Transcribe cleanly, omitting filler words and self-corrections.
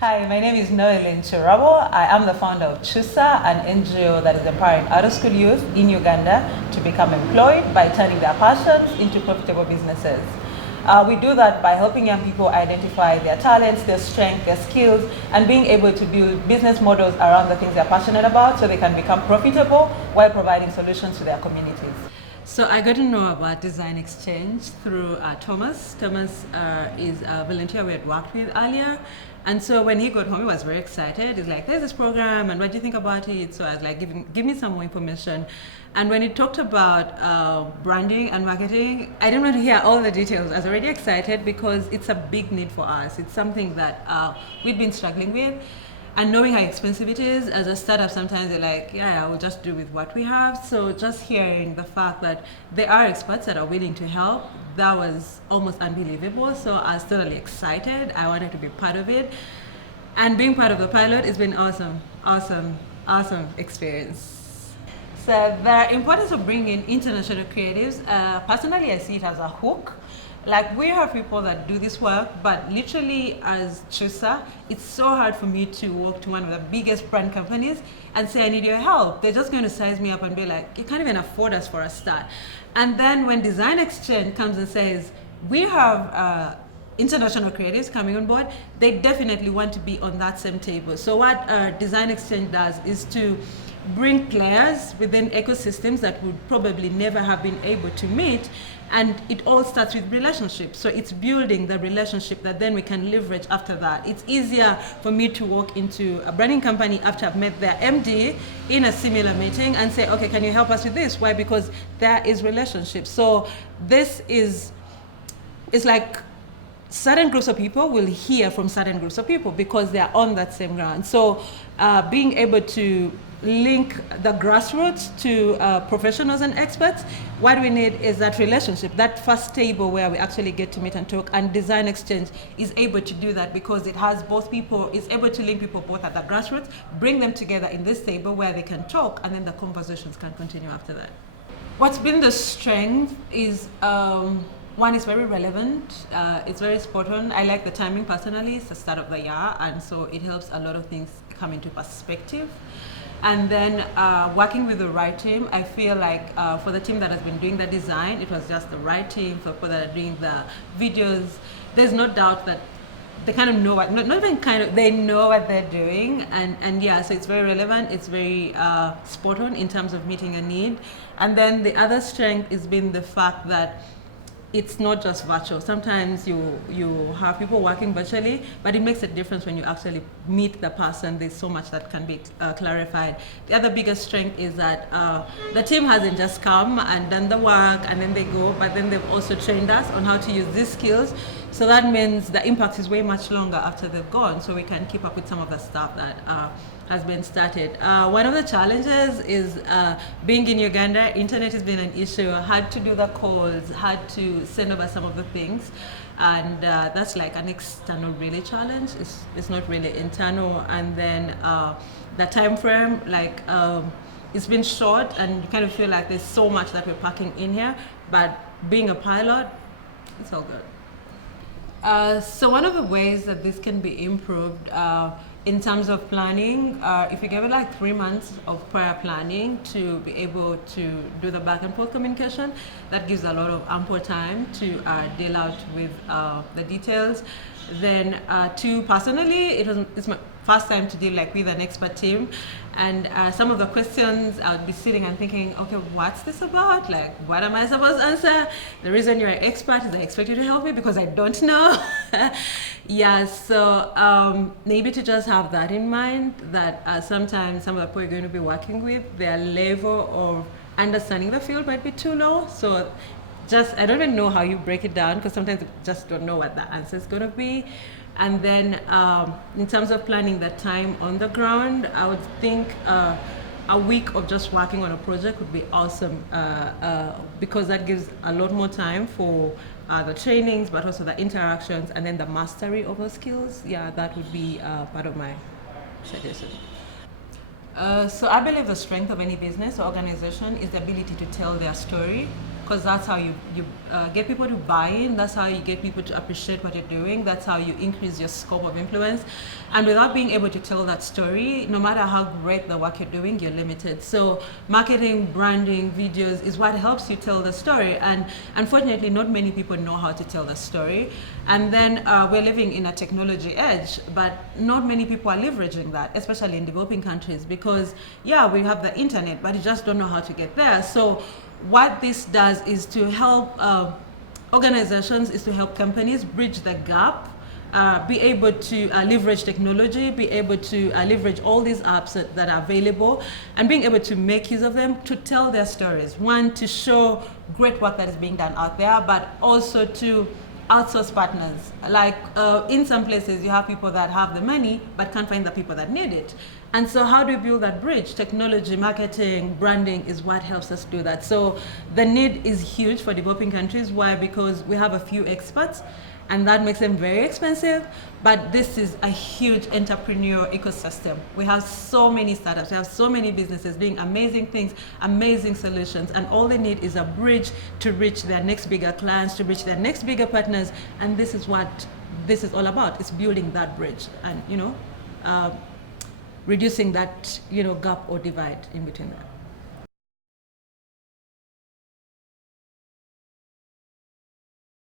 Hi, my name is Noeline. I am the founder of CHUSA, an NGO that is empowering out-of-school youth in Uganda to become employed by turning their passions into profitable businesses. We do that by helping young people identify their talents, their strengths, their skills, and being able to build business models around the things they're passionate about so they can become profitable while providing solutions to their communities. So I got to know about Design Exchange through Thomas. Thomas is a volunteer we had worked with earlier. And so when he got home, he was very excited. He's like, there's this program, and what do you think about it? So I was like, give me some more information. And when he talked about branding and marketing, I didn't want to hear all the details. I was already excited because it's a big need for us. It's something that we've been struggling with. And knowing how expensive it is, as a startup, sometimes they're like, yeah, we'll just do with what we have. So just hearing the fact that there are experts that are willing to help, that was almost unbelievable. So I was totally excited. I wanted to be part of it. And being part of the pilot has been awesome, awesome experience. So the importance of bringing in international creatives, personally, I see it as a hook. Like, we have people that do this work, but literally as Chusa, it's so hard for me to walk to one of the biggest brand companies and say, I need your help. They're just going to size me up and be like, you can't even afford us for a start. And then when Design Exchange comes and says, we have international creatives coming on board, they definitely want to be on that same table. So what Design Exchange does is to bring players within ecosystems that would probably never have been able to meet, and it all starts with relationships. So it's building the relationship that then we can leverage after that. It's easier for me to walk into a branding company after I've met their MD in a similar meeting and say, okay, can you help us with this? Why? Because there is relationships. So this is, it's like certain groups of people will hear from certain groups of people because they are on that same ground. So being able to link the grassroots to professionals and experts, what we need is that relationship, that first table where we actually get to meet and talk, and Design Exchange is able to do that because it has both people, it's able to link people both at the grassroots, bring them together in this table where they can talk, and then the conversations can continue after that. What's been the strength is one, is very relevant. It's very spot on. I like the timing personally. It's the start of the year, and so it helps a lot of things come into perspective. And then working with the right team, I feel like for the team that has been doing the design, it was just the right team. For people that are doing the videos, there's no doubt that they kind of know what, not even kind of, they know what they're doing. And yeah, so it's very relevant. It's very spot on in terms of meeting a need. And then the other strength has been the fact that it's not just virtual. Sometimes you have people working virtually, but it makes a difference when you actually meet the person. There's so much that can be clarified. The other biggest strength is that the team hasn't just come and done the work and then they go, but then they've also trained us on how to use these skills. So that means the impact is way much longer after they've gone, so we can keep up with some of the stuff that has been started. One of the challenges is being in Uganda, internet has been an issue. Had to do the calls, had to send over some of the things, and that's like an external really challenge. It's not really internal. And then the time frame, like it's been short, and you kind of feel like there's so much that we're packing in here, but being a pilot, it's all good. So one of the ways that this can be improved in terms of planning, if you give it like 3 months of prior planning to be able to do the back and forth communication, that gives a lot of ample time to deal out with the details. Then two, personally, it's my first time to deal like with an expert team, and some of the questions I would be sitting and thinking, okay, what's this about? Like, what am I supposed to answer? The reason you're an expert is I expect you to help me because I don't know. Yeah, so maybe to just have that in mind, that sometimes some of the people you're going to be working with, their level of understanding the field might be too low. So just, I don't even know how you break it down because sometimes you just don't know what the answer is going to be. And then in terms of planning the time on the ground, I would think a week of just working on a project would be awesome because that gives a lot more time for the trainings, but also the interactions and then the mastery of the skills. Yeah, that would be part of my suggestion. So I believe the strength of any business or organization is the ability to tell their story because that's how you get people to buy in. That's how you get people to appreciate what you're doing. That's how you increase your scope of influence. And without being able to tell that story, no matter how great the work you're doing, you're limited. So marketing, branding, videos is what helps you tell the story. And unfortunately, not many people know how to tell the story. And then we're living in a technology age, but not many people are leveraging that, especially in developing countries, because yeah, we have the internet, but you just don't know how to get there. So what this does is to help organizations, is to help companies bridge the gap, be able to leverage technology, be able to leverage all these apps that are available, and being able to make use of them to tell their stories. One, to show great work that is being done out there, but also to outsource partners. Like in some places you have people that have the money but can't find the people that need it. And so how do we build that bridge? Technology, marketing, branding is what helps us do that. So the need is huge for developing countries. Why? Because we have a few experts and that makes them very expensive, but this is a huge entrepreneurial ecosystem. We have so many startups, we have so many businesses doing amazing things, amazing solutions, and all they need is a bridge to reach their next bigger clients, to reach their next bigger partners, and this is what this is all about. It's building that bridge and, reducing that, gap or divide in between that.